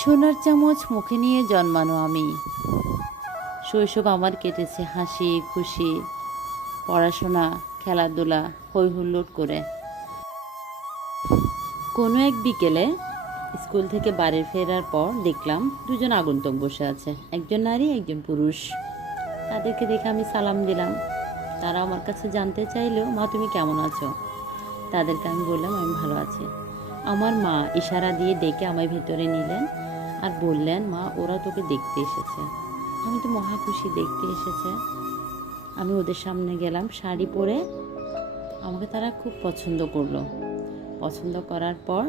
সোনার চামচ মুখে নিয়ে জন্মানো আমি। শৈশব আমার কেটেছে হাসি খুশি, পড়াশোনা, খেলাধুলা, হই হুল্লোড় করে। কোনো এক বিকেলে স্কুল থেকে বাড়ি ফেরার পর দেখলাম দুজন আগন্তুক বসে আছে, একজন নারী একজন পুরুষ। তাদেরকে দেখে আমি সালাম দিলাম। তারা আমার কাছে জানতে চাইলো, মা তুমি কেমন আছো? তাদেরকে আমি বললাম আমি ভালো আছি। আমার মা ইশারা দিয়ে ডেকে আমায় ভেতরে নিলেন আর বললেন, মা ওরা তোকে দেখতে এসেছে। আমি তো মহা খুশি, দেখতে এসেছে। আমি ওদের সামনে গেলাম শাড়ি পরে। আমাকে তারা খুব পছন্দ করলো। পছন্দ করার পর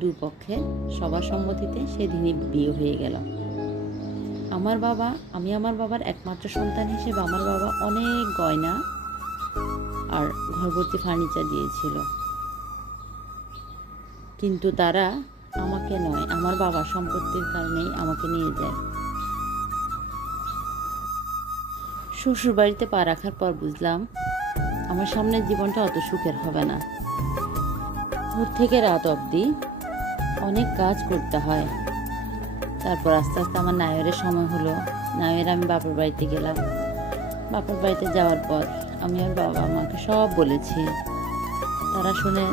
দুই পক্ষে সবার সম্মতিতে সেদিনই বিয়ে হয়ে গেল। আমি আমার বাবার একমাত্র সন্তান হিসেবে আমার বাবা অনেক গয়না আর ঘরভর্তি ফার্নিচার দিয়েছিল, কিন্তু তারা আমাকে নয়, আমার বাবার সম্পত্তির কারণেই আমাকে নিয়ে যায়। শ্বশুর বাড়িতে পা রাখার পর বুঝলাম আমার সামনের জীবনটা অত সুখের হবে না। ভোর থেকে রাত অবধি অনেক কাজ করতে হয়। তারপর আস্তে আস্তে আমার নায়রের সময় হলো। আমি বাপের বাড়িতে গেলাম। বাপের বাড়িতে যাওয়ার পর আমি আর বাবা মাকে সব বলেছি। তারা শুনে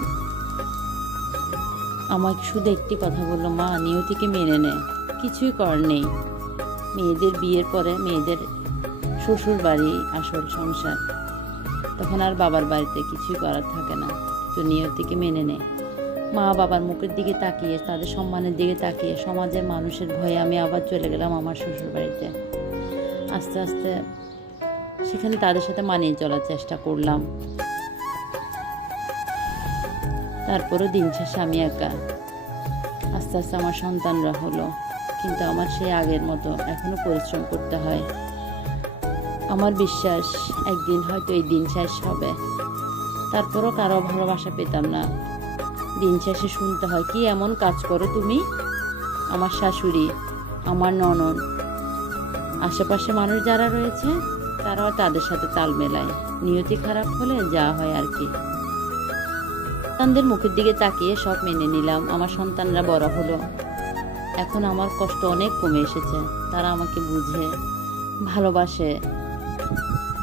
আমাকে শুধু একটি কথা বললো, মা নিয়তিকে মেনে নে, কিছুই করার নেই। মেয়েদের বিয়ের পরে মেয়েদের শ্বশুর বাড়ি আসল সংসার, তখন আর বাবার বাড়িতে কিছুই করার থাকে না, তো নিয়তিকে মেনে নে। মা বাবার মুখের দিকে তাকিয়ে, তাদের সম্মানের দিকে তাকিয়ে, সমাজের মানুষের ভয়ে আমি আবার চলে গেলাম আমার শ্বশুর বাড়িতে। আস্তে আস্তে সেখানে তাদের সাথে মানিয়ে চলার চেষ্টা করলাম। তারপরও দিন শেষে আমি একা। আস্তে আস্তে আমার সন্তানরা হলো, কিন্তু আমার সেই আগের মতো এখনো পরিশ্রম করতে হয়। আমার বিশ্বাস একদিন হয়তো এই দিন শেষ হবে। তারপরও কারো ভালোবাসা পেতাম না। দিন শেষে শুনতে হয়, কি এমন কাজ করো তুমি? আমার শাশুড়ি, আমার ননদ, আশেপাশে মানুষ যারা রয়েছে তারাও তাদের সাথে তাল মেলায়। নিয়তি খারাপ হলে যা হয় আর কি। সন্তানদের মুখের দিকে তাকিয়ে সব মেনে নিলাম। আমার সন্তানরা বড় হলো। এখন আমার কষ্ট অনেক কমে এসেছে। তারা আমাকে বুঝে, ভালোবাসে।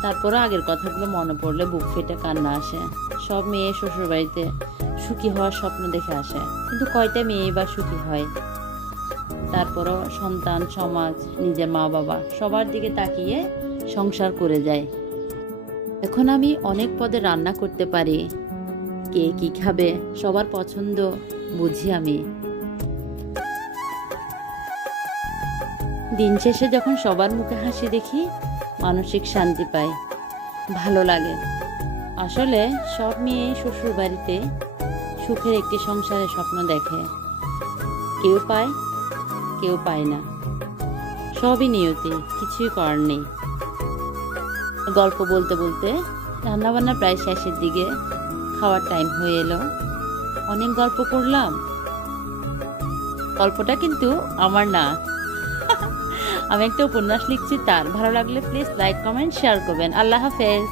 তারপরও আগের কথাগুলো মনে পড়লে বুক ফেটে কান্না আসে। সব মেয়ে শ্বশুর বাড়িতে সুখী হওয়ার স্বপ্ন দেখে আসে, কিন্তু কয়টা মেয়ে বা সুখী হয়? তারপরও সন্তান, সমাজ, নিজের মা বাবা সবার দিকে তাকিয়ে সংসার করে যায়। এখন আমি অনেক পদে রান্না করতে পারি। কে কি খাবে সবার পছন্দ বুঝি আমি। দিন শেষে যখন সবার মুখে হাসি দেখি, মানসিক শান্তি পাই, ভালো লাগে। আসলে সব মেয়ে শ্বশুর বাড়িতে সুখের একটি সংসারের স্বপ্ন দেখে। কেউ পায়, কেউ পায় না। সবই নিয়তি, কিছুই করার নেই। গল্প বলতে বলতে রান্নাবান্না প্রায় শেষের দিকে, খাওয়ার টাইম হয়ে এলো। অনেক গল্প করলাম। গল্পটা কিন্তু আমার না, আমি একটা উপন্যাস লিখছি তার। ভালো লাগলে প্লিজ লাইক, কমেন্ট, শেয়ার করবেন। আল্লাহ হাফেজ।